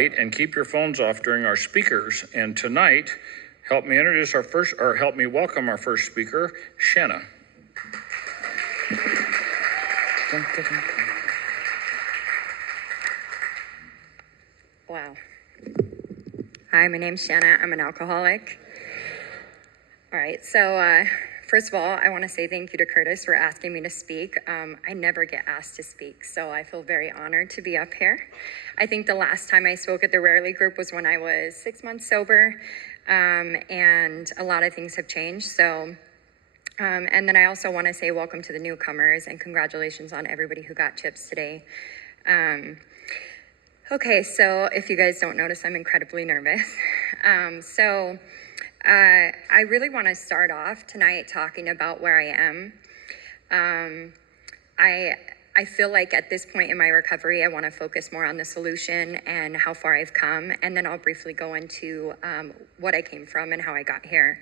And keep your phones off during our speakers. And tonight, help me welcome our first speaker, Shanna. Wow. Hi, my name's Shanna. I'm an alcoholic. All right, so first of all, I want to say thank you to Curtis for asking me to speak. I never get asked to speak, so I feel very honored to be up here. I think the last time I spoke at the Rarely group was when I was 6 months sober, and a lot of things have changed. So, and then I also want to say welcome to the newcomers and congratulations on everybody who got chips today. Okay, so if you guys don't notice, I'm incredibly nervous. I really want to start off tonight talking about where I am. I feel like at this point in my recovery, I want to focus more on the solution and how far I've come, and then I'll briefly go into what I came from and how I got here.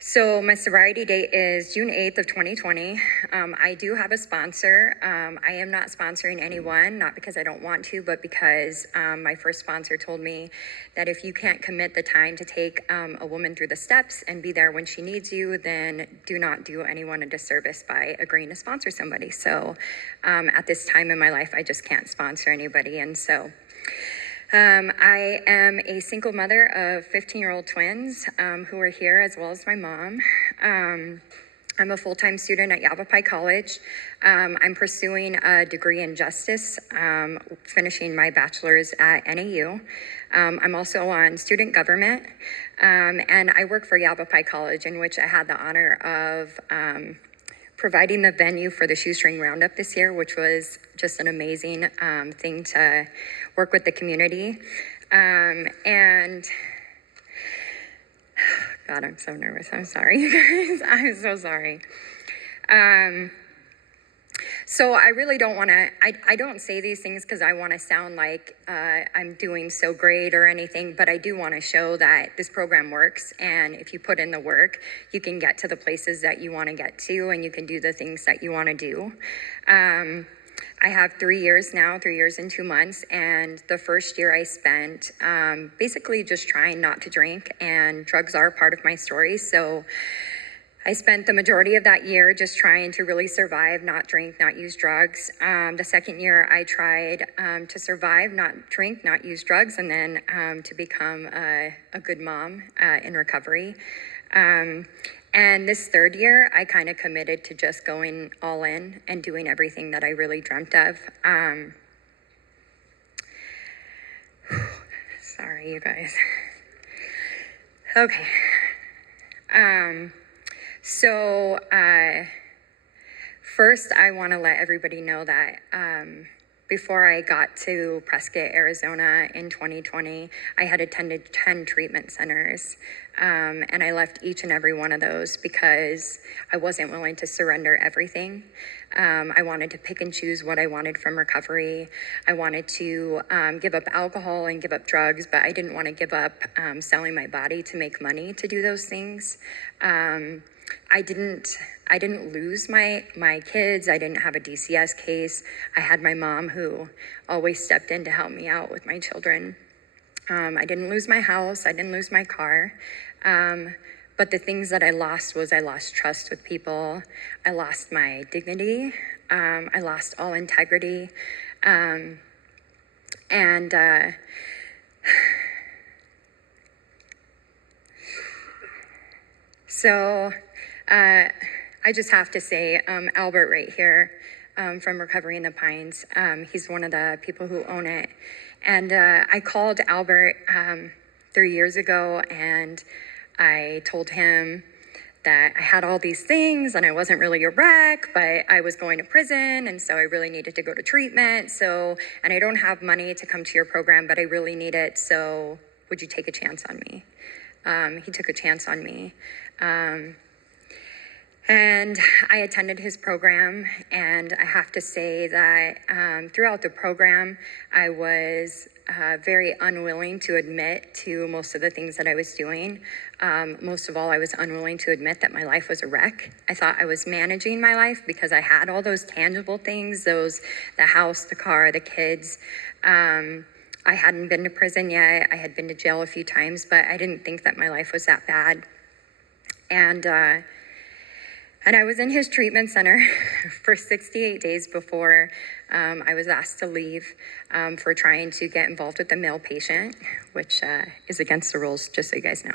So my sobriety date is June 8th of 2020. I do have a sponsor. I am not sponsoring anyone, not because I don't want to, but because my first sponsor told me that if you can't commit the time to take a woman through the steps and be there when she needs you, then do not do anyone a disservice by agreeing to sponsor somebody. So at this time in my life, I just can't sponsor anybody. And so I am a single mother of 15-year-old twins who are here, as well as my mom. I'm a full-time student at Yavapai College. I'm pursuing a degree in justice, finishing my bachelor's at NAU. I'm also on student government, and I work for Yavapai College, in which I had the honor of providing the venue for the Shoestring Roundup this year, which was just an amazing thing to work with the community. And God, I'm so nervous. I'm sorry, you guys. I'm so sorry. So I really don't want to, I don't say these things because I want to sound like I'm doing so great or anything, but I do want to show that this program works. And if you put in the work, you can get to the places that you want to get to, and you can do the things that you want to do. I have 3 years now, 3 years and 2 months. And the first year I spent basically just trying not to drink, and drugs are part of my story. So I spent the majority of that year just trying to really survive, not drink, not use drugs. The second year I tried to survive, not drink, not use drugs, and then to become a good mom in recovery. And this third year, I kind of committed to just going all in and doing everything that I really dreamt of. Sorry, you guys. Okay. So first, I want to let everybody know that before I got to Prescott, Arizona in 2020, I had attended 10 treatment centers, and I left each and every one of those because I wasn't willing to surrender everything. I wanted to pick and choose what I wanted from recovery. I wanted to give up alcohol and give up drugs, but I didn't want to give up selling my body to make money to do those things. I didn't lose my kids. I didn't have a DCS case. I had my mom who always stepped in to help me out with my children. I didn't lose my house. I didn't lose my car. But the things that I lost was I lost trust with people. I lost my dignity. I lost all integrity. So I just have to say, Albert right here from Recovery in the Pines, he's one of the people who own it. And I called Albert 3 years ago, and I told him that I had all these things and I wasn't really a wreck, but I was going to prison, and so I really needed to go to treatment. And I don't have money to come to your program, but I really need it. So would you take a chance on me? He took a chance on me. And I attended his program, and I have to say that throughout the program, I was very unwilling to admit to most of the things that I was doing. Most of all, I was unwilling to admit that my life was a wreck. I thought I was managing my life because I had all those tangible things, the house, the car, the kids. I hadn't been to prison yet. I had been to jail a few times, but I didn't think that my life was that bad. And I was in his treatment center for 68 days before I was asked to leave for trying to get involved with a male patient, which is against the rules, just so you guys know.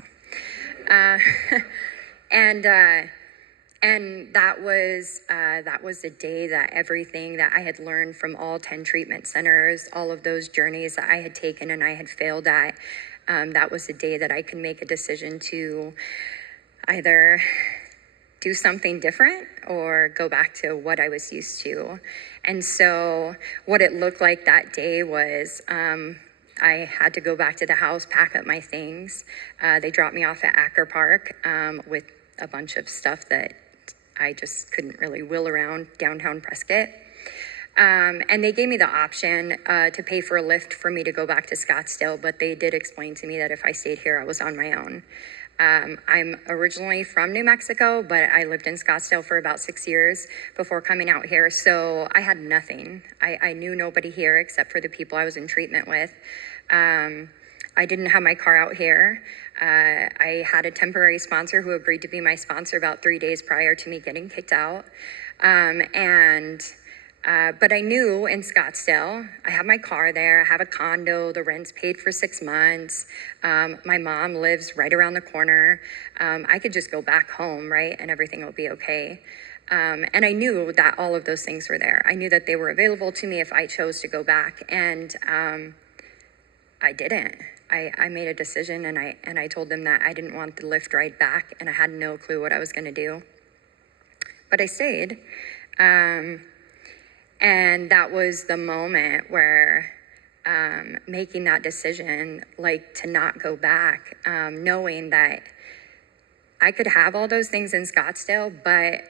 And that was the day that everything that I had learned from all 10 treatment centers, all of those journeys that I had taken and I had failed at, that was the day that I could make a decision to either do something different or go back to what I was used to. And so what it looked like that day was I had to go back to the house, pack up my things. They dropped me off at Acker Park with a bunch of stuff that I just couldn't really wheel around downtown Prescott. And they gave me the option to pay for a lift for me to go back to Scottsdale, but they did explain to me that if I stayed here, I was on my own. I'm originally from New Mexico, but I lived in Scottsdale for about 6 years before coming out here, so I had nothing. I knew nobody here except for the people I was in treatment with. I didn't have my car out here. I had a temporary sponsor who agreed to be my sponsor about 3 days prior to me getting kicked out. But I knew in Scottsdale, I have my car there, I have a condo, the rent's paid for 6 months. My mom lives right around the corner. I could just go back home, right? And everything will be okay. And I knew that all of those things were there. I knew that they were available to me if I chose to go back. And I didn't. I made a decision and I told them that I didn't want the Lyft ride back and I had no clue what I was gonna do. But I stayed. And that was the moment where making that decision, like to not go back, knowing that I could have all those things in Scottsdale, but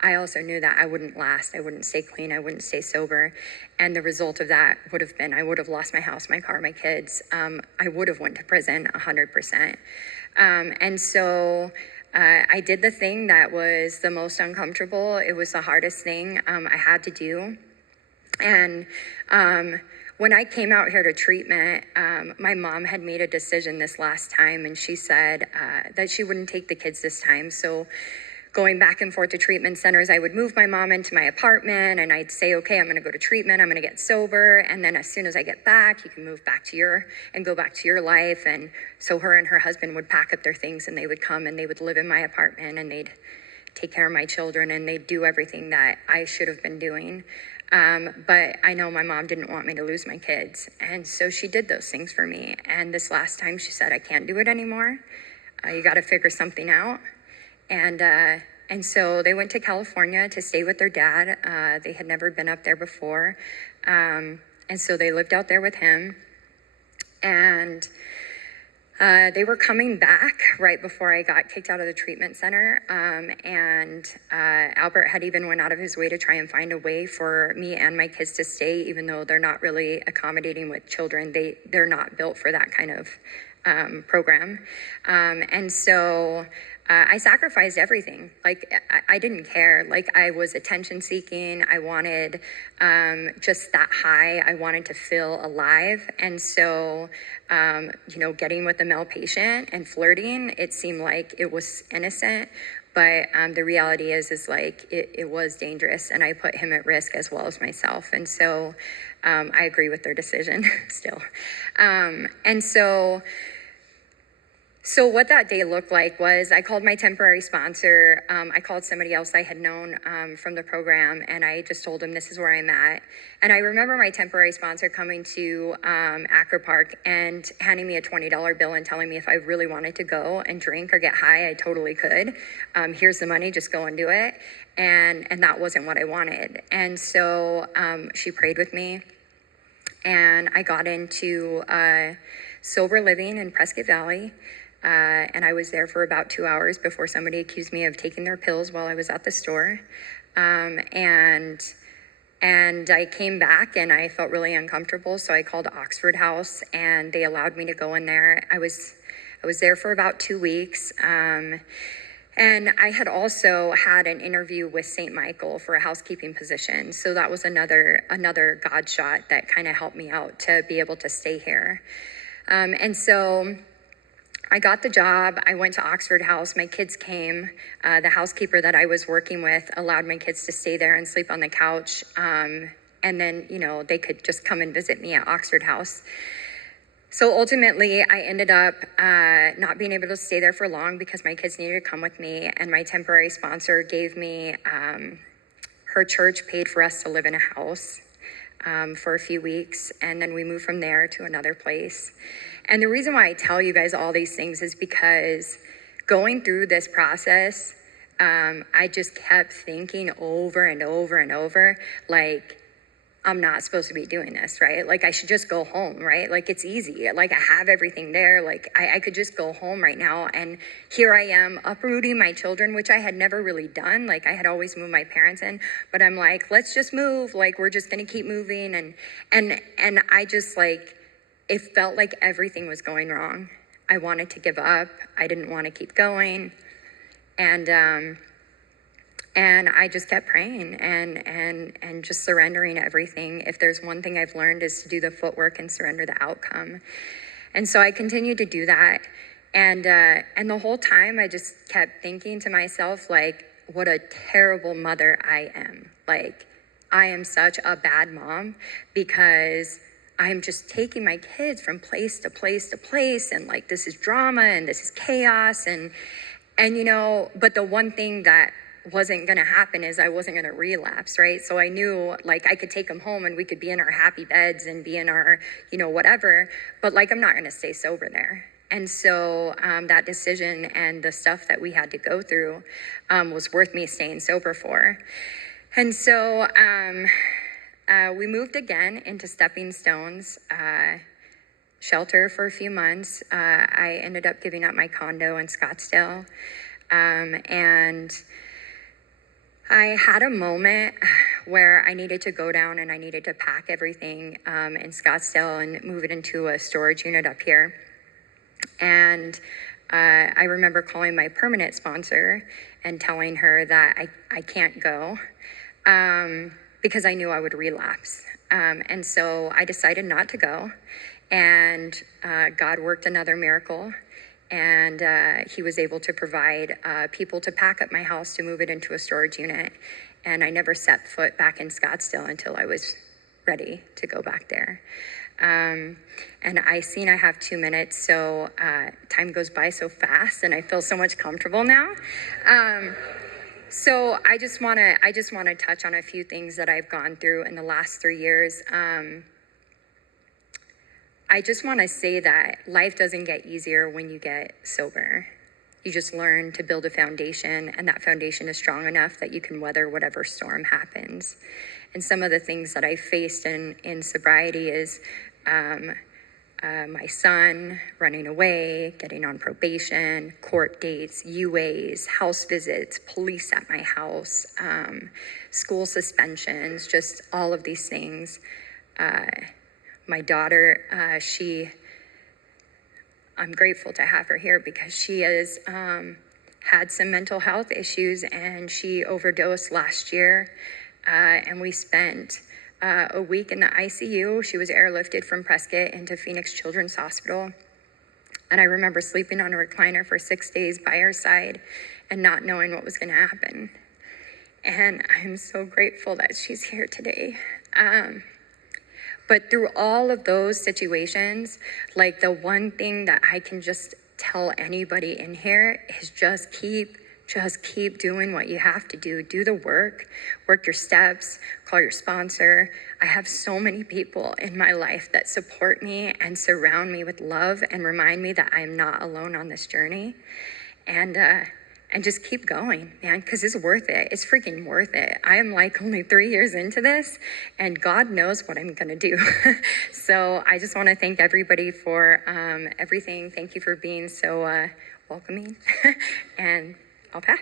I also knew that I wouldn't last. I wouldn't stay clean. I wouldn't stay sober. And the result of that would have been I would have lost my house, my car, my kids. I would have went to prison 100%. And so I did the thing that was the most uncomfortable. It was the hardest thing I had to do. And when I came out here to treatment, my mom had made a decision this last time, and she said that she wouldn't take the kids this time. So going back and forth to treatment centers, I would move my mom into my apartment, and I'd say, okay, I'm going to go to treatment. I'm going to get sober. And then as soon as I get back, you can move back to go back to your life. And so her and her husband would pack up their things, and they would come and they would live in my apartment, and they'd take care of my children, and they'd do everything that I should have been doing. But I know my mom didn't want me to lose my kids. And so she did those things for me. And this last time she said, I can't do it anymore. You got to figure something out. And so they went to California to stay with their dad. They had never been up there before. And so they lived out there with him. And they were coming back right before I got kicked out of the treatment center. And Albert had even went out of his way to try and find a way for me and my kids to stay, even though they're not really accommodating with children. They're not built for that kind of program. And so I sacrificed everything. Like, I didn't care. Like, I was attention seeking. I wanted just that high. I wanted to feel alive. And so, getting with a male patient and flirting, it seemed like it was innocent. But the reality is like, it was dangerous. And I put him at risk as well as myself. And so I agree with their decision still. So what that day looked like was I called my temporary sponsor. I called somebody else I had known from the program, and I just told him this is where I'm at. And I remember my temporary sponsor coming to Acker Park and handing me a $20 bill and telling me if I really wanted to go and drink or get high, I totally could. Here's the money, just go and do it. And that wasn't what I wanted. And so she prayed with me, and I got into sober living in Prescott Valley. And I was there for about 2 hours before somebody accused me of taking their pills while I was at the store. And I came back and I felt really uncomfortable. So I called Oxford House and they allowed me to go in there. I was there for about 2 weeks. And I had also had an interview with St. Michael for a housekeeping position. So that was another God shot that kind of helped me out to be able to stay here. And so I got the job. I went to Oxford House. My kids came. The housekeeper that I was working with allowed my kids to stay there and sleep on the couch. And then, they could just come and visit me at Oxford House. So ultimately, I ended up not being able to stay there for long because my kids needed to come with me, and my temporary sponsor gave me, her church paid for us to live in a house for a few weeks, and then we moved from there to another place. And the reason why I tell you guys all these things is because going through this process, I just kept thinking over and over and over, like, I'm not supposed to be doing this, right? Like, I should just go home, right? Like, it's easy. Like, I have everything there. Like, I could just go home right now. And here I am uprooting my children, which I had never really done. Like, I had always moved my parents in, but I'm like, let's just move. Like, we're just going to keep moving. And I just, like, it felt like everything was going wrong. I wanted to give up. I didn't want to keep going. And I just kept praying and just surrendering everything. If there's one thing I've learned is to do the footwork and surrender the outcome. And so I continued to do that. And the whole time I just kept thinking to myself, like, what a terrible mother I am. Like, I am such a bad mom because I'm just taking my kids from place to place to place. And like, this is drama and this is chaos. And but the one thing that wasn't going to happen is I wasn't going to relapse, right? So I knew, like, I could take them home and we could be in our happy beds and be in our, whatever, but like, I'm not going to stay sober there. And so that decision and the stuff that we had to go through was worth me staying sober for. And so we moved again into Stepping Stones shelter for a few months. I ended up giving up my condo in Scottsdale. And I had a moment where I needed to go down and I needed to pack everything in Scottsdale and move it into a storage unit up here. And I remember calling my permanent sponsor and telling her that I can't go because I knew I would relapse. And so I decided not to go. And God worked another miracle. And he was able to provide people to pack up my house to move it into a storage unit. And I never set foot back in Scottsdale until I was ready to go back there. And I have 2 minutes, so time goes by so fast, and I feel so much comfortable now. So I just want to touch on a few things that I've gone through in the last 3 years. I just want to say that life doesn't get easier when you get sober. You just learn to build a foundation, and that foundation is strong enough that you can weather whatever storm happens. And some of the things that I faced in sobriety is my son running away, getting on probation, court dates, UAs, house visits, police at my house, school suspensions, just all of these things. My daughter, I'm grateful to have her here because she has had some mental health issues, and she overdosed last year. And we spent a week in the ICU. She was airlifted from Prescott into Phoenix Children's Hospital. And I remember sleeping on a recliner for 6 days by her side and not knowing what was going to happen. And I'm so grateful that she's here today. But through all of those situations, like, the one thing that I can just tell anybody in here is just keep doing what you have to do. Do the work your steps, call your sponsor. I have so many people in my life that support me and surround me with love and remind me that I am not alone on this journey. And just keep going, man, because it's worth it. It's freaking worth it. I am like only 3 years into this, and God knows what I'm going to do. So I just want to thank everybody for everything. Thank you for being so welcoming. And I'll pass.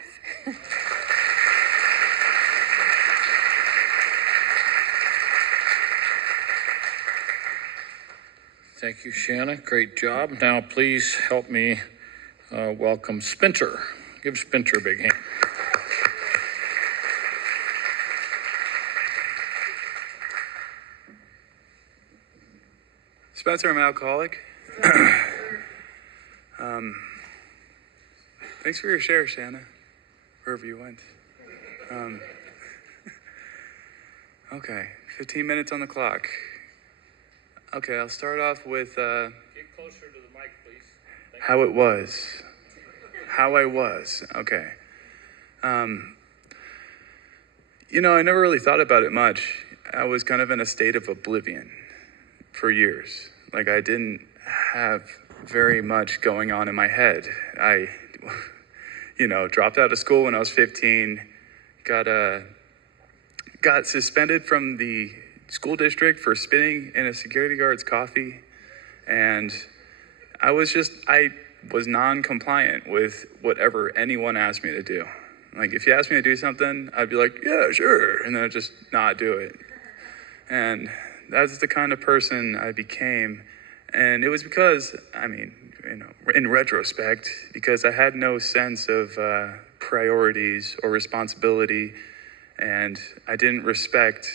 Thank you, Shanna. Great job. Now, please help me welcome Spenser. Give Spenser a big hand. Spenser, I'm an alcoholic. Thanks for your share, Shanna, wherever you went. Okay, 15 minutes on the clock. Okay, I'll start off with Get closer to the mic, please. how it was. How I was. Okay. You know, I never really thought about it much. I was kind of in a state of oblivion for years. Like, I didn't have very much going on in my head. I, dropped out of school when I was 15, got suspended from the school district for spitting in a security guard's coffee, and I was non-compliant with whatever anyone asked me to do. Like, if you asked me to do something, I'd be like, yeah, sure, and then I'd just not do it. And that's the kind of person I became. And it was because, in retrospect, because I had no sense of priorities or responsibility, and I didn't respect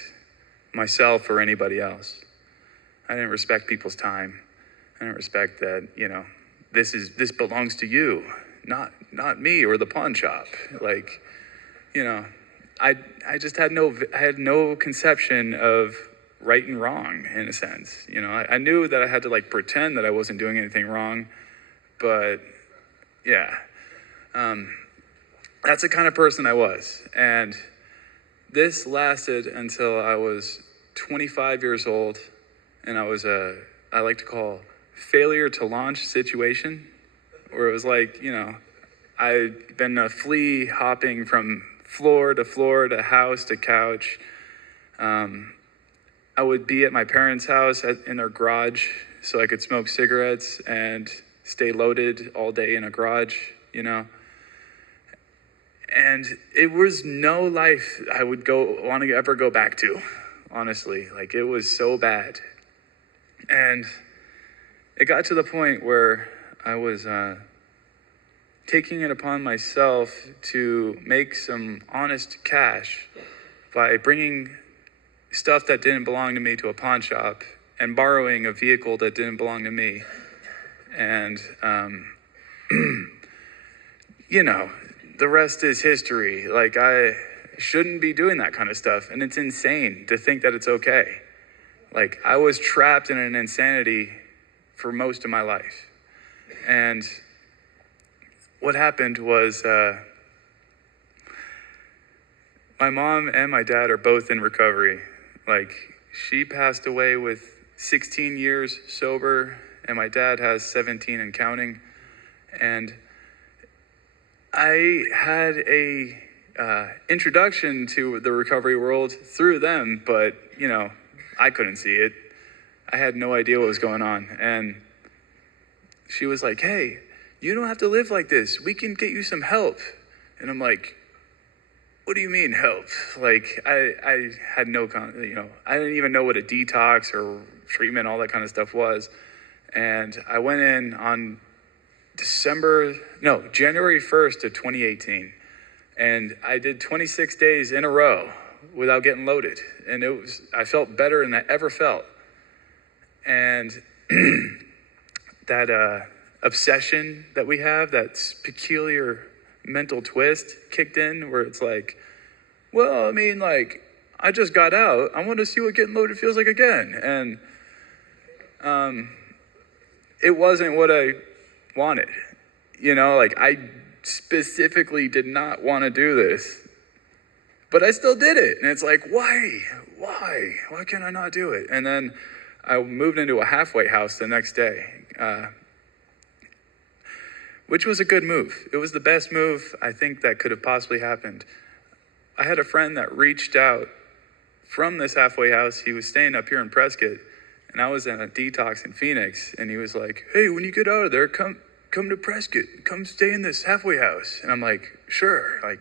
myself or anybody else. I didn't respect people's time. I didn't respect that, this belongs to you, not me or the pawn shop. Like, I just had no conception of right and wrong, in a sense. I knew that I had to pretend that I wasn't doing anything wrong, but yeah, that's the kind of person I was. And this lasted until I was 25 years old, and I was I like to call failure to launch situation, where it was I'd been a flea hopping from floor to house to couch. I would be at my parents' house in their garage so I could smoke cigarettes and stay loaded all day in a garage, And it was no life I would want to ever go back to, honestly. Like, it was so bad. And it got to the point where I was taking it upon myself to make some honest cash by bringing stuff that didn't belong to me to a pawn shop and borrowing a vehicle that didn't belong to me. And, the rest is history. Like, I shouldn't be doing that kind of stuff. And it's insane to think that it's okay. Like, I was trapped in an insanity for most of my life. And what happened was, my mom and my dad are both in recovery. Like, she passed away with 16 years sober, and my dad has 17 and counting. And I had a introduction to the recovery world through them, but, I couldn't see it. I had no idea what was going on. And she was like, hey, you don't have to live like this. We can get you some help. And I'm like, what do you mean help? Like, I had no, I didn't even know what a detox or treatment, all that kind of stuff was. And I went in on January 1st of 2018. And I did 26 days in a row without getting loaded. And I felt better than I ever felt. And that obsession that we have, that peculiar mental twist kicked in where it's like, well, I just got out. I want to see what getting loaded feels like again. And it wasn't what I wanted. I specifically did not want to do this, but I still did it. And it's like, why can I not do it? And then I moved into a halfway house the next day, which was a good move. It was the best move I think that could have possibly happened. I had a friend that reached out from this halfway house. He was staying up here in Prescott, and I was in a detox in Phoenix, and he was like, hey, when you get out of there, come to Prescott, come stay in this halfway house. And I'm like, sure. Like,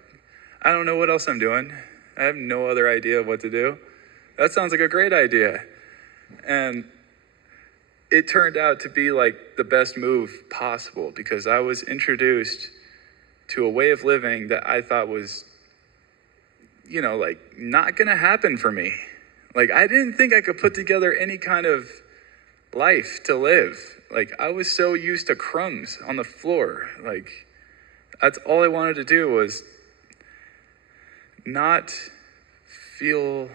I don't know what else I'm doing. I have no other idea of what to do. That sounds like a great idea. And it turned out to be like the best move possible, because I was introduced to a way of living that I thought was, like not gonna happen for me. Like I didn't think I could put together any kind of life to live. Like I was so used to crumbs on the floor. Like that's all I wanted to do was not feel,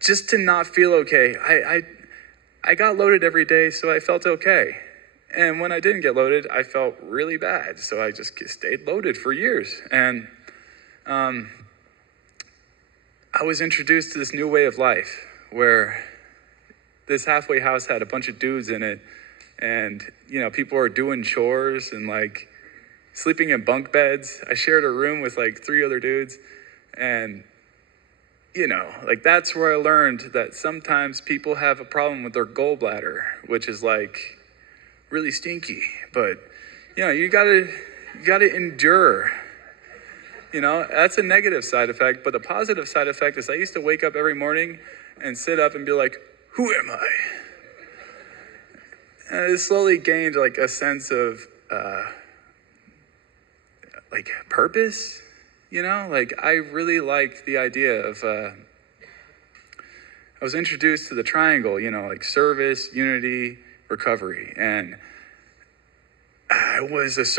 just to not feel okay. I got loaded every day, so I felt okay. And when I didn't get loaded, I felt really bad. So I just stayed loaded for years. And I was introduced to this new way of life where this halfway house had a bunch of dudes in it. And, people are doing chores and like sleeping in bunk beds. I shared a room with like 3 other dudes. And, like that's where I learned that sometimes people have a problem with their gallbladder, which is like really stinky. But, you gotta endure. That's a negative side effect. But the positive side effect is I used to wake up every morning and sit up and be like, who am I? And it slowly gained like a sense of like purpose, like I really liked the idea of, I was introduced to the triangle, like service, unity, recovery. And I was just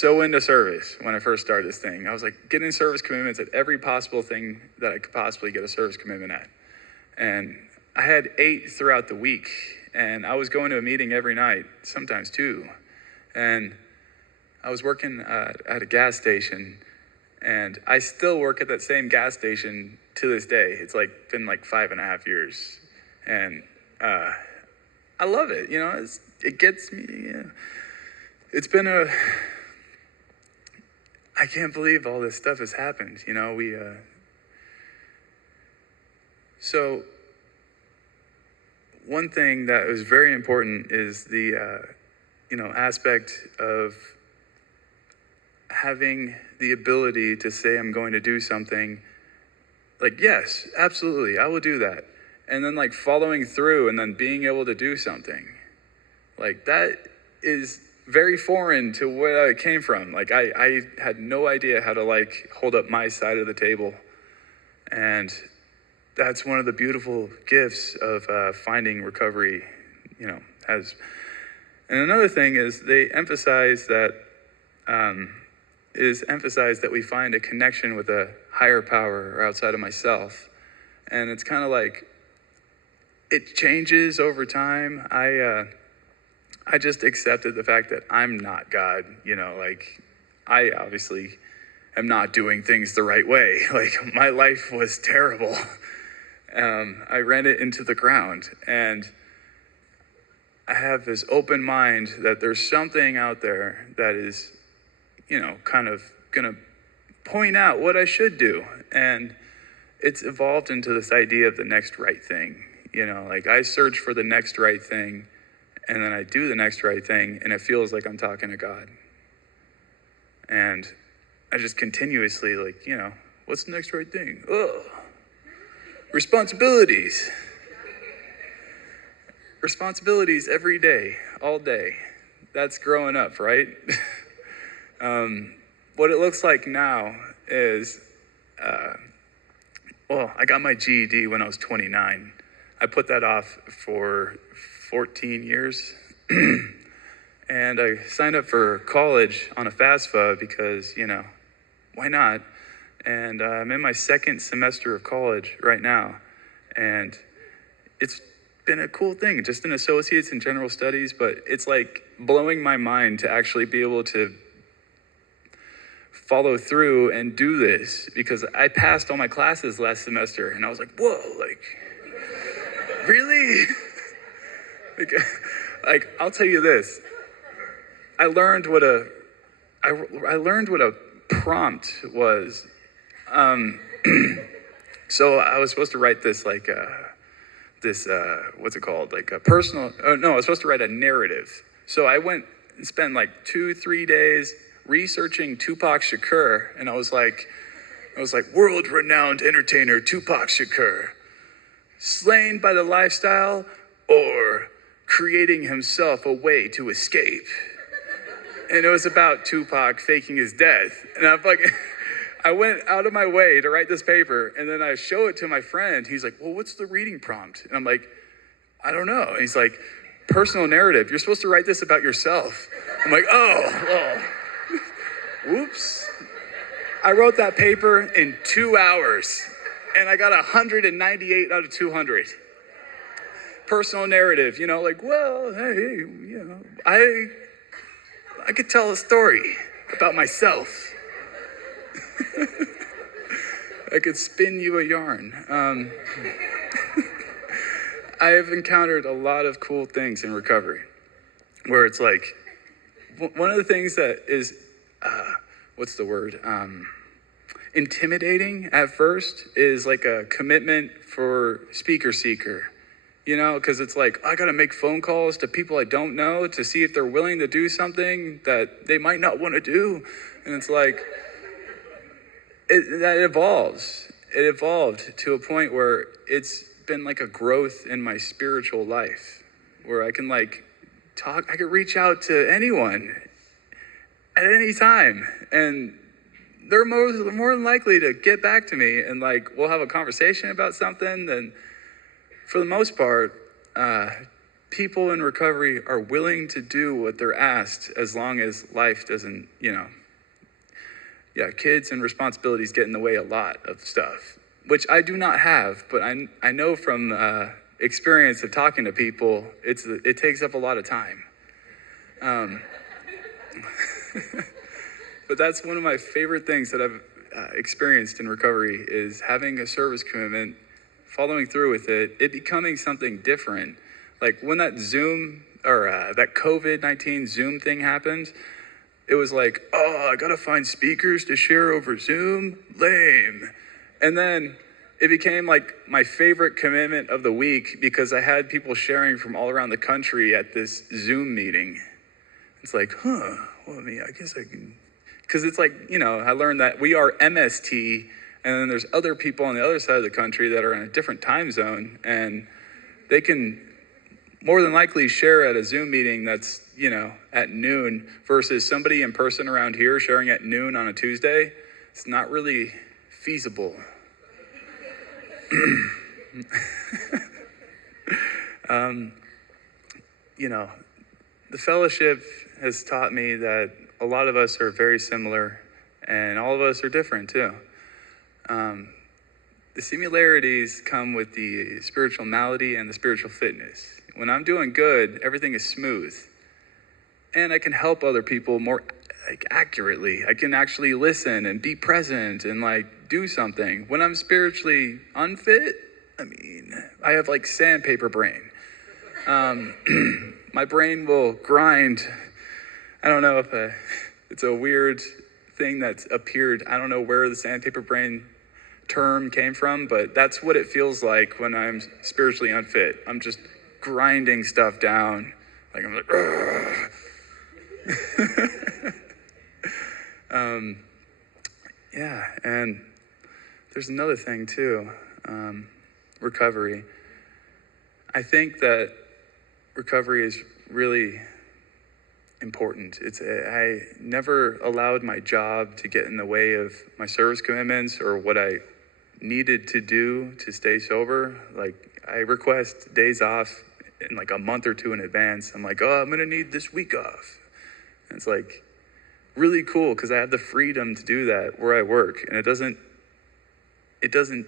so into service when I first started this thing. I was like getting service commitments at every possible thing that I could possibly get a service commitment at. And I had 8 throughout the week, and I was going to a meeting every night, sometimes 2. And I was working at a gas station, and I still work at that same gas station to this day. It's like been like 5.5 years, and I love it. It gets me. Yeah. It's been I can't believe all this stuff has happened. So one thing that was very important is the aspect of having the ability to say I'm going to do something, like, yes, absolutely, I will do that. And then like following through and then being able to do something. Like that is very foreign to where I came from. Like I had no idea how to like hold up my side of the table. And that's one of the beautiful gifts of finding recovery, has. And another thing is they emphasize that, we find a connection with a higher power or outside of myself. And it's kind of like, it changes over time. I just accepted the fact that I'm not God, like I obviously am not doing things the right way. Like my life was terrible. I ran it into the ground, and I have this open mind that there's something out there that is, kind of gonna point out what I should do. And it's evolved into this idea of the next right thing. Like I search for the next right thing, and then I do the next right thing, and it feels like I'm talking to God. And I just continuously like, what's the next right thing? Ugh. Responsibilities every day, all day. That's growing up, right? What it looks like now is, I got my GED when I was 29. I put that off for 14 years. And I signed up for college on a FAFSA because, why not? And I'm in my 2nd semester of college right now. And it's been a cool thing, just an associate's in general studies, but it's like blowing my mind to actually be able to follow through and do this, because I passed all my classes last semester and I was like, whoa, like, really? like, I'll tell you this. I learned what a prompt was. So I was supposed to write this what's it called? Like a personal, I was supposed to write a narrative. So I went and spent like 2-3 days researching Tupac Shakur. And I was like, world-renowned entertainer Tupac Shakur, slain by the lifestyle or creating himself a way to escape. And it was about Tupac faking his death. And I'm like, I went out of my way to write this paper, and then I show it to my friend. He's like, well, what's the reading prompt? And I'm like, I don't know. And he's like, personal narrative. You're supposed to write this about yourself. I'm like, oh, whoops. I wrote that paper in 2 hours, and I got 198 out of 200. Personal narrative, like, well, hey, I could tell a story about myself. I could spin you a yarn. I have encountered a lot of cool things in recovery where it's like, one of the things that is, intimidating at first is like a commitment for speaker seeker. Because it's like, I got to make phone calls to people I don't know to see if they're willing to do something that they might not want to do. And it's like, that evolves. It evolved to a point where it's been like a growth in my spiritual life, where I can like talk, I can reach out to anyone at any time. And they're more than likely to get back to me, and like, we'll have a conversation about something. And for the most part, people in recovery are willing to do what they're asked, as long as life doesn't, kids and responsibilities get in the way a lot of stuff, which I do not have, but I know from experience of talking to people, it takes up a lot of time. But that's one of my favorite things that I've experienced in recovery, is having a service commitment, following through with it becoming something different. Like when that Zoom or that COVID-19 Zoom thing happened, it was like, oh, I gotta find speakers to share over Zoom, lame. And then it became like my favorite commitment of the week, because I had people sharing from all around the country at this Zoom meeting. It's like, well, I guess I can, because it's like, I learned that we are MST, and then there's other people on the other side of the country that are in a different time zone, and they can more than likely share at a Zoom meeting that's, at noon, versus somebody in person around here sharing at noon on a Tuesday. It's not really feasible. The fellowship has taught me that a lot of us are very similar, and all of us are different too. The similarities come with the spiritual malady and the spiritual fitness. When I'm doing good, everything is smooth, and I can help other people more accurately. I can actually listen and be present and do something. When I'm spiritually unfit, I have sandpaper brain. My brain will grind. I don't know if it's a weird thing that's appeared. I don't know where the sandpaper brain term came from, but that's what it feels like when I'm spiritually unfit. I'm just grinding stuff down. I'm like, and there's another thing too, recovery. I think that recovery is really important. I never allowed my job to get in the way of my service commitments or what I needed to do to stay sober. I request days off in a month or two in advance. I'm like, I'm gonna need this week off. And it's really cool, because I have the freedom to do that where I work, and it doesn't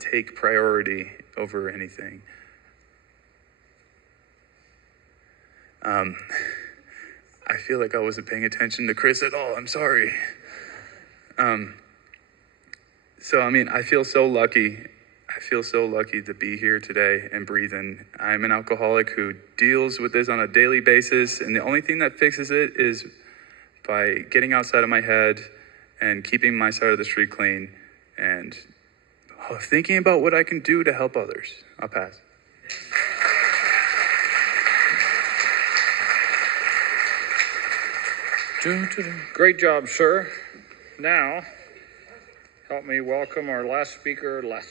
take priority over anything. I feel like I wasn't paying attention to Chris at all. I'm sorry. I feel so lucky. I feel so lucky to be here today and breathing. I'm an alcoholic who deals with this on a daily basis, and the only thing that fixes it is by getting outside of my head and keeping my side of the street clean and thinking about what I can do to help others. I'll pass. Great job, sir. Now, help me welcome our last speaker, Les.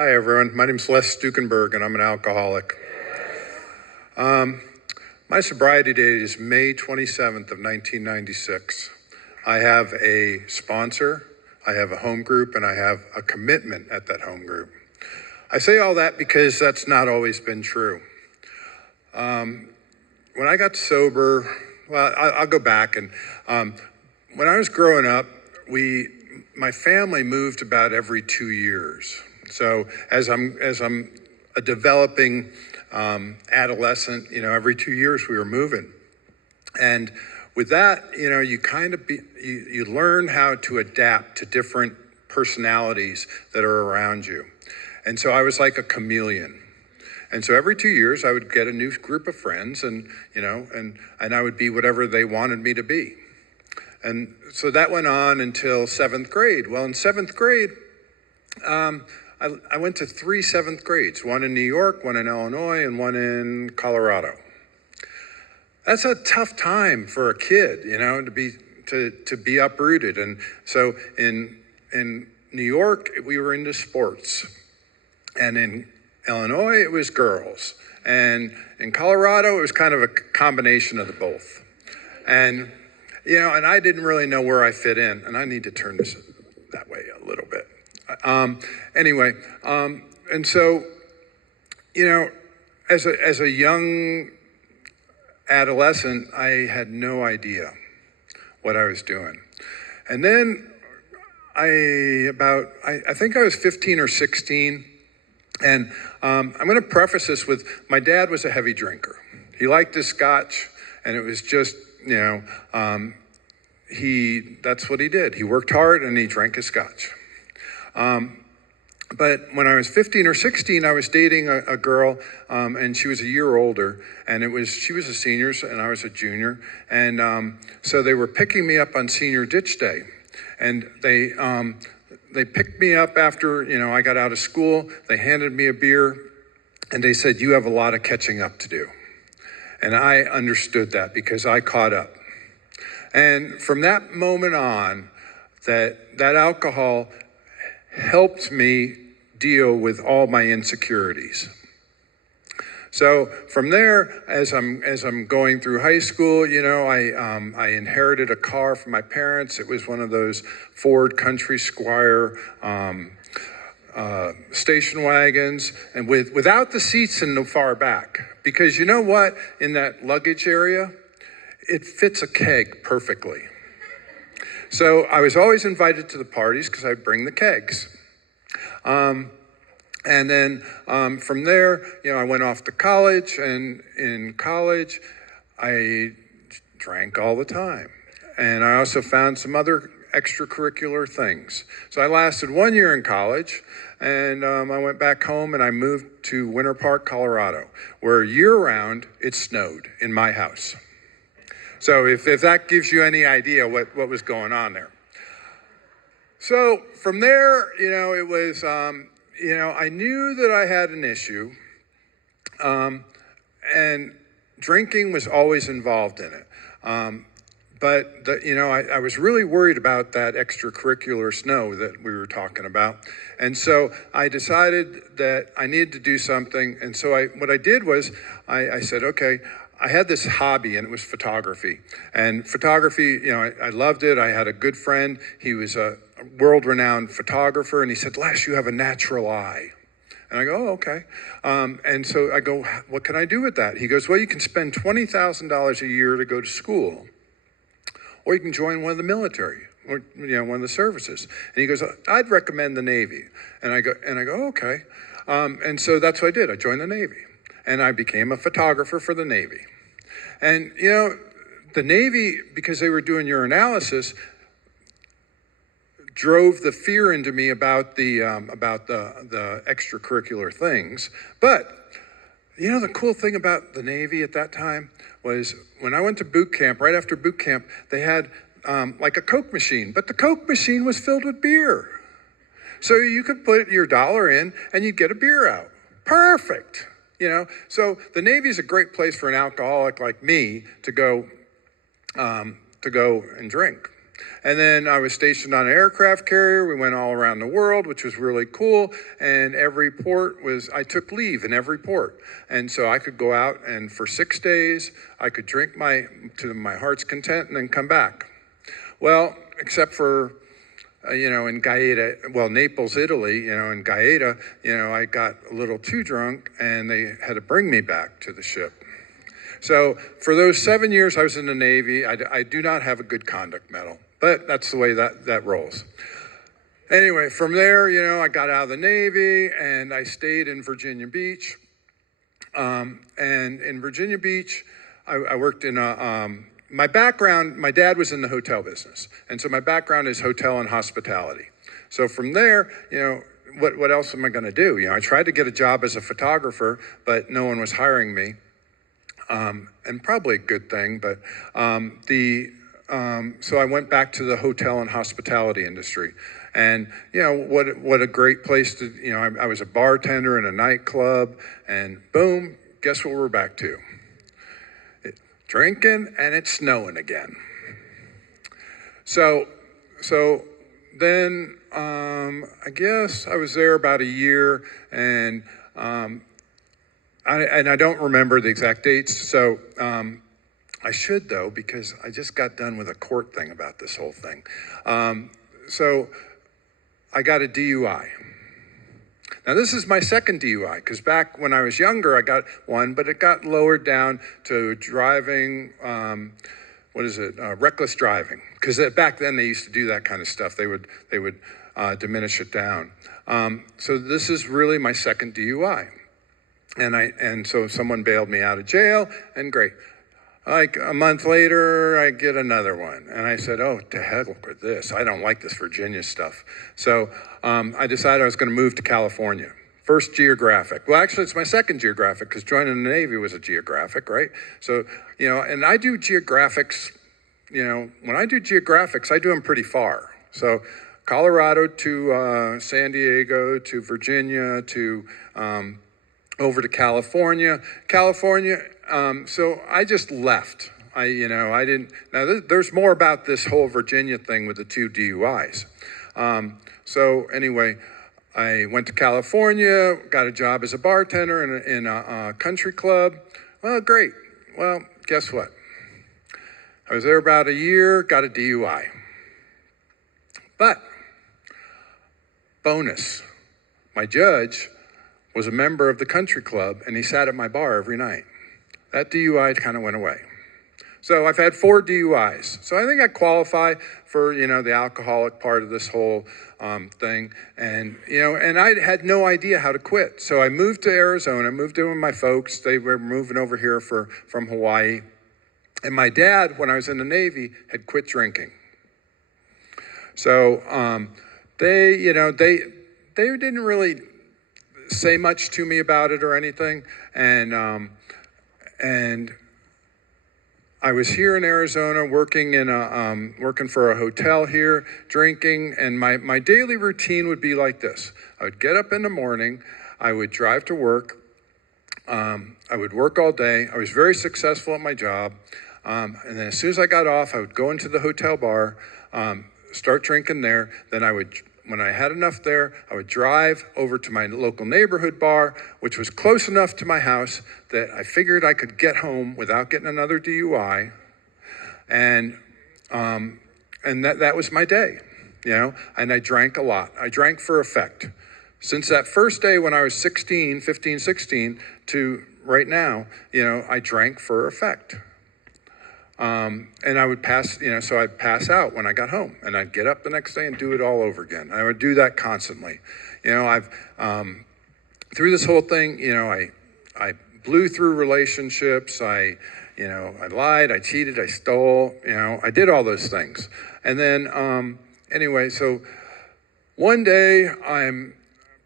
Hi, everyone. My name's Les Stukenberg, and I'm an alcoholic. My sobriety date is May 27th of 1996. I have a sponsor, I have a home group, and I have a commitment at that home group. I say all that because that's not always been true. When I got sober, well, I'll go back. And when I was growing up, my family moved about every 2 years. So as I'm a developing adolescent, every 2 years we were moving. And with that, you kind of you learn how to adapt to different personalities that are around you. And so I was like a chameleon. And so every 2 years I would get a new group of friends and I would be whatever they wanted me to be. And so that went on until 7th grade. Well, in 7th grade, I went to 3 7th grades, one in New York, one in Illinois, and one in Colorado. That's a tough time for a kid, to be uprooted. And so in New York, we were into sports. And in Illinois, it was girls. And in Colorado, it was kind of a combination of the both. And, and I didn't really know where I fit in. And I need to turn this that way a little bit. And so, as a young adolescent, I had no idea what I was doing. And then I think I was 15 or 16. And I'm going to preface this with, my dad was a heavy drinker. He liked his scotch, and it was just, that's what he did. He worked hard and he drank his scotch. But when I was 15 or 16, I was dating a girl, and she was a year older, and she was a senior and I was a junior. And so they were picking me up on senior ditch day. And they picked me up after, I got out of school. They handed me a beer, and they said, "You have a lot of catching up to do." And I understood that because I caught up. And from that moment on, that alcohol helped me deal with all my insecurities. So from there, as I'm going through high school, I inherited a car from my parents. It was one of those Ford Country Squire station wagons, and without the seats in the far back. Because you know what? In that luggage area, it fits a keg perfectly. So I was always invited to the parties because I'd bring the kegs. And then from there, I went off to college, and in college, I drank all the time. And I also found some other extracurricular things. So I lasted 1 year in college, and I went back home and I moved to Winter Park, Colorado, where year-round it snowed in my house. So if that gives you any idea what was going on there. So from there, it was, I knew that I had an issue, and drinking was always involved in it. But I was really worried about that extracurricular snow that we were talking about. And so I decided that I needed to do something. And so what I did was I said, okay, I had this hobby, and it was photography. And photography, I loved it. I had a good friend. He was a world-renowned photographer, and he said, "Les, you have a natural eye." And I go, "Oh, okay." And so I go, "What can I do with that?" He goes, "Well, you can spend $20,000 a year to go to school, or you can join one of the military, or one of the services." And he goes, "I'd recommend the Navy." And I go, "Okay." And so that's what I did. I joined the Navy, and I became a photographer for the Navy. And the Navy, because they were doing urinalysis, drove the fear into me about the extracurricular things. But the cool thing about the Navy at that time was when I went to boot camp, right after boot camp, they had like a Coke machine, but the Coke machine was filled with beer. So you could put your dollar in and you'd get a beer out. Perfect. So the Navy is a great place for an alcoholic like me to go and drink. And then I was stationed on an aircraft carrier. We went all around the world, which was really cool. And every port I took leave in every port. And so I could go out and for 6 days, I could drink to my heart's content and then come back. Well, except for, in Gaeta, Naples, Italy, in Gaeta, I got a little too drunk and they had to bring me back to the ship. So for those 7 years I was in the Navy, I do not have a good conduct medal, but that's the way that rolls. Anyway, from there, I got out of the Navy and I stayed in Virginia Beach. And in Virginia Beach, I worked in my background, my dad was in the hotel business. And so my background is hotel and hospitality. So from there, what else am I going to do? I tried to get a job as a photographer, but no one was hiring me. And probably a good thing, but so I went back to the hotel and hospitality industry. And, what a great place to, I was a bartender in a nightclub, and boom, guess what we're back to? Drinking, and it's snowing again. So then I guess I was there about a year, and I don't remember the exact dates, so I should though, because I just got done with a court thing about this whole thing. So I got a DUI. Now this is my second DUI, because back when I was younger, I got one, but it got lowered down to driving, reckless driving. Because back then they used to do that kind of stuff. They would diminish it down. So this is really my second DUI. And so someone bailed me out of jail, and great. Like a month later, I get another one. And I said, oh, to heck with this. I don't like this Virginia stuff. So I decided I was going to move to California. First geographic. Well, actually, it's my second geographic, because joining the Navy was a geographic, right? So, and I do geographics, when I do geographics, I do them pretty far. So Colorado to San Diego to Virginia to over to California. So I just left. I didn't. Now there's more about this whole Virginia thing with the 2 DUIs. So anyway, I went to California, got a job as a bartender in a country club. Well, great. Well, guess what? I was there about a year, got a DUI. But bonus, my judge was a member of the country club, and he sat at my bar every night. That DUI kind of went away. So I've had 4 DUIs. So I think I qualify for, the alcoholic part of this whole thing. And, and I had no idea how to quit. So I moved to Arizona, moved in with my folks. They were moving over here from Hawaii. And my dad, when I was in the Navy, had quit drinking. So they didn't really say much to me about it or anything. And I was here in Arizona working for a hotel here, drinking, and my daily routine would be like this. I would get up in the morning, I would drive to work, I would work all day. I was very successful at my job. And then as soon as I got off, I would go into the hotel bar, start drinking there. Then when I had enough there, I would drive over to my local neighborhood bar, which was close enough to my house that I figured I could get home without getting another DUI. And that was my day, and I drank a lot. I drank for effect. Since that first day when I was 15, 16, to right now, I drank for effect. And I would so I'd pass out when I got home, and I'd get up the next day and do it all over again. I would do that constantly. I've, through this whole thing, I blew through relationships. I lied, I cheated, I stole, I did all those things. And then, anyway, so one day I'm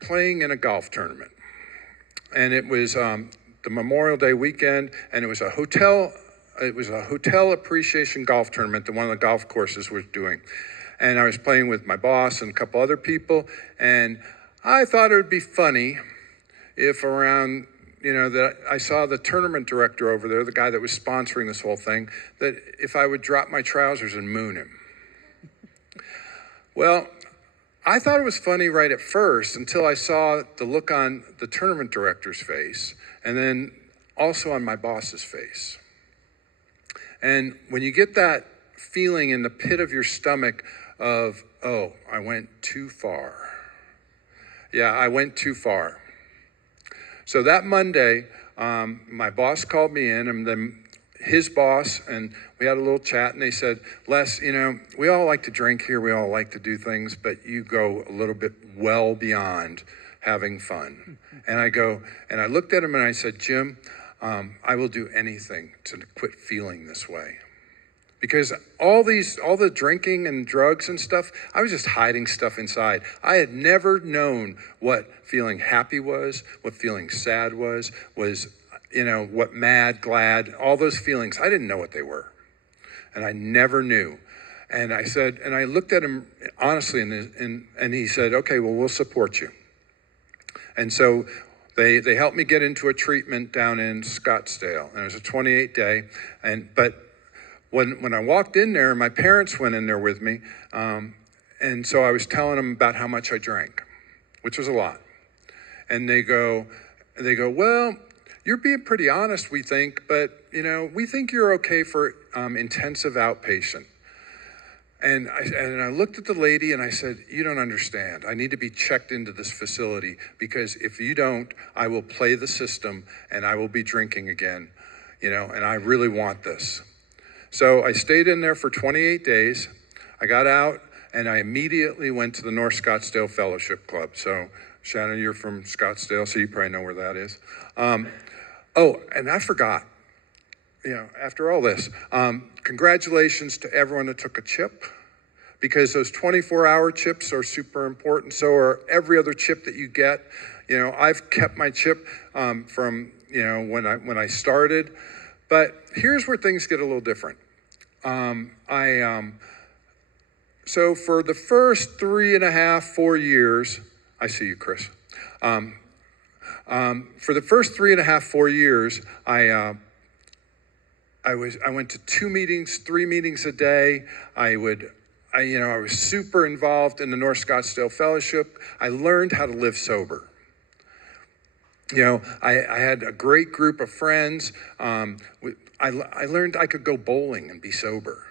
playing in a golf tournament, and it was, the Memorial Day weekend, and it was a hotel appreciation golf tournament that one of the golf courses was doing. And I was playing with my boss and a couple other people. And I thought it would be funny if around, that I saw the tournament director over there, the guy that was sponsoring this whole thing, that if I would drop my trousers and moon him. Well, I thought it was funny right at first until I saw the look on the tournament director's face and then also on my boss's face. And when you get that feeling in the pit of your stomach of, oh, I went too far. Yeah, I went too far. So that Monday, my boss called me in, and then his boss, and we had a little chat, and they said, Les, we all like to drink here, we all like to do things, but you go a little bit well beyond having fun. And I looked at him and I said, Jim, I will do anything to quit feeling this way. Because all the drinking and drugs and stuff, I was just hiding stuff inside. I had never known what feeling happy was, what feeling sad was, what mad, glad, all those feelings. I didn't know what they were. And I never knew. And I looked at him honestly, and he said, okay, well, we'll support you. And so they helped me get into a treatment down in Scottsdale. And it was a 28-day. But when I walked in there, my parents went in there with me. And so I was telling them about how much I drank, which was a lot. And they go, well, you're being pretty honest, we think, but we think you're okay for intensive outpatient. And I looked at the lady and I said, you don't understand. I need to be checked into this facility because if you don't, I will play the system and I will be drinking again, and I really want this. So I stayed in there for 28 days. I got out and I immediately went to the North Scottsdale Fellowship Club. So Shanna, you're from Scottsdale, so you probably know where that is. And I forgot, after all this, congratulations to everyone that took a chip, because those 24-hour chips are super important. So are every other chip that you get. I've kept my chip from, when I started. But here's where things get a little different. So for the first 3.5, 4 years, I see you, Chris. For the first 3.5, 4 years, I went to 2 meetings, 3 meetings a day. I was super involved in the North Scottsdale Fellowship. I learned how to live sober. I had a great group of friends. I learned I could go bowling and be sober.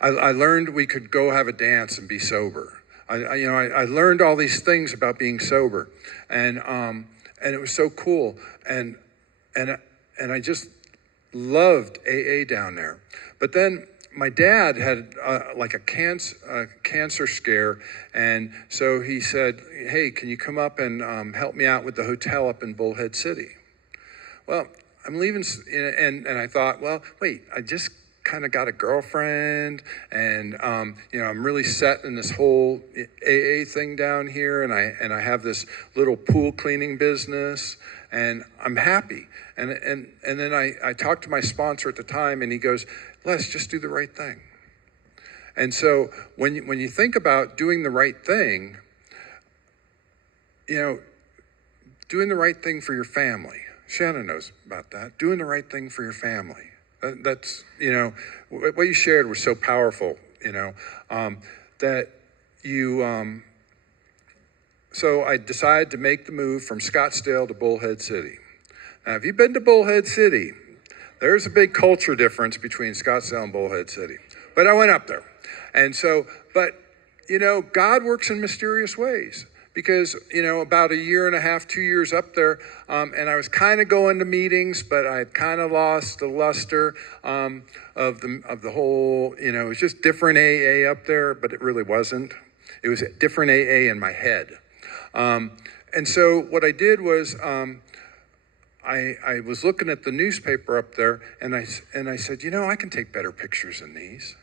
I learned we could go have a dance and be sober. I learned all these things about being sober, and it was so cool. And I just loved AA down there. But then my dad had like a cancer scare, and so he said, "Hey, can you come up and help me out with the hotel up in Bullhead City?" Well, I'm leaving, and I thought, well, wait, I just kind of got a girlfriend, and I'm really set in this whole AA thing down here, and I have this little pool cleaning business, and I'm happy. And then I talked to my sponsor at the time, and he goes, "Les, just do the right thing." And so when you think about doing the right thing, doing the right thing for your family. Shanna knows about that. Doing the right thing for your family. That's, what you shared was so powerful, that you, so I decided to make the move from Scottsdale to Bullhead City. Now, have you been to Bullhead City? There's a big culture difference between Scottsdale and Bullhead City. But I went up there. And so, God works in mysterious ways. Because, about 1.5 years, 2 years up there, and I was kind of going to meetings, but I kind of lost the luster of the whole, it was just different AA up there, but it really wasn't. It was different AA in my head. And so what I did was I was looking at the newspaper up there, and I said, I can take better pictures than these.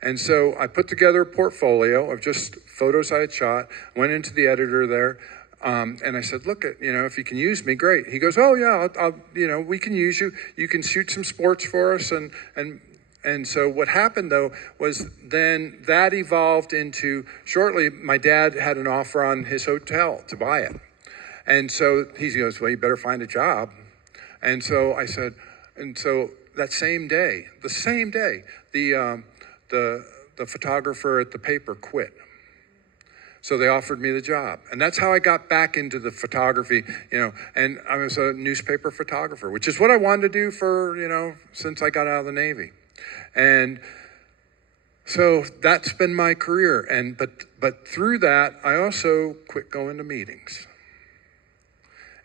And so I put together a portfolio of just photos I had shot, went into the editor there, and I said, look, if you can use me, great. He goes, oh yeah, I'll we can use you. You can shoot some sports for us. And so what happened though was then that evolved into, shortly, my dad had an offer on his hotel to buy it. And so he goes, well, you better find a job. And so I said, and so that same day, the the photographer at the paper quit. So they offered me the job. And that's how I got back into the photography, and I was a newspaper photographer, which is what I wanted to do for, since I got out of the Navy. And so that's been my career. But through that, I also quit going to meetings.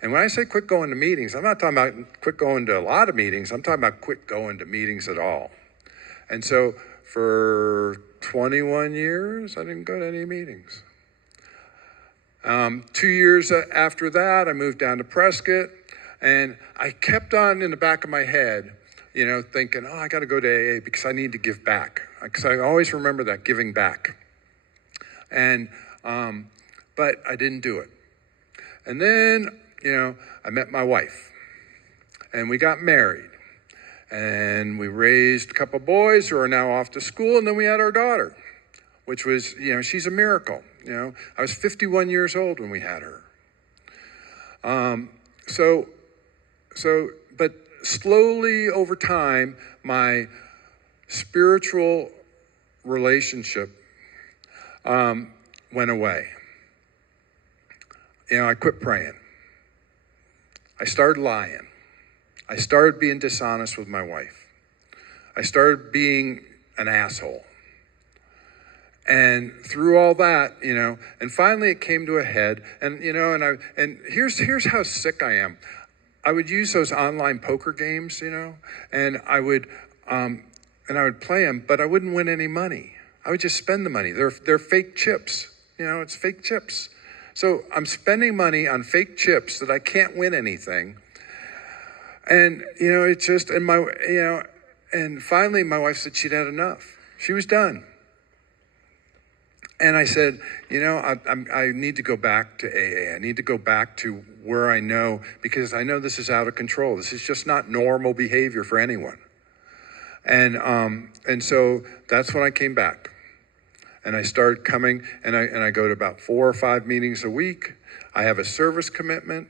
And when I say quit going to meetings, I'm not talking about quit going to a lot of meetings. I'm talking about quit going to meetings at all. And so for 21 years, I didn't go to any meetings. 2 years after that, I moved down to Prescott, and I kept on in the back of my head, thinking, I got to go to AA because I need to give back. Because I always remember that, giving back. And, but I didn't do it. And then, I met my wife, and we got married. And we raised a couple boys who are now off to school, and then we had our daughter, which was, she's a miracle. I was 51 years old when we had her. But slowly over time, my spiritual relationship went away. I quit praying. I started lying. I started being dishonest with my wife. I started being an asshole. And through all that, and finally it came to a head. And here's how sick I am. I would use those online poker games, and I would play them, but I wouldn't win any money. I would just spend the money. They're fake chips. It's fake chips. So I'm spending money on fake chips that I can't win anything. And it's just and finally my wife said she'd had enough. She was done. And I said, I need to go back to AA. I need to go back to where I know, because I know this is out of control. This is just not normal behavior for anyone. And so that's when I came back. And I started coming, and I go to about 4 or 5 meetings a week. I have a service commitment.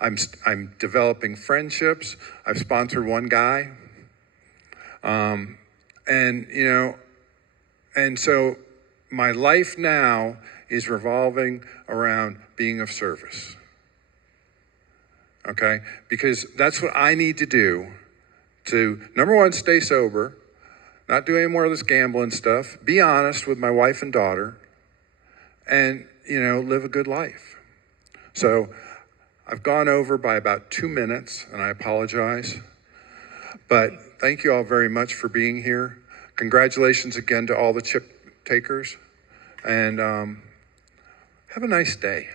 I'm developing friendships. I've sponsored one guy. And so my life now is revolving around being of service. Okay? Because that's what I need to do to, number one, stay sober, not do any more of this gambling stuff, be honest with my wife and daughter, and, live a good life. So I've gone over by about 2 minutes, and I apologize. But thank you all very much for being here. Congratulations again to all the chip takers. And have a nice day.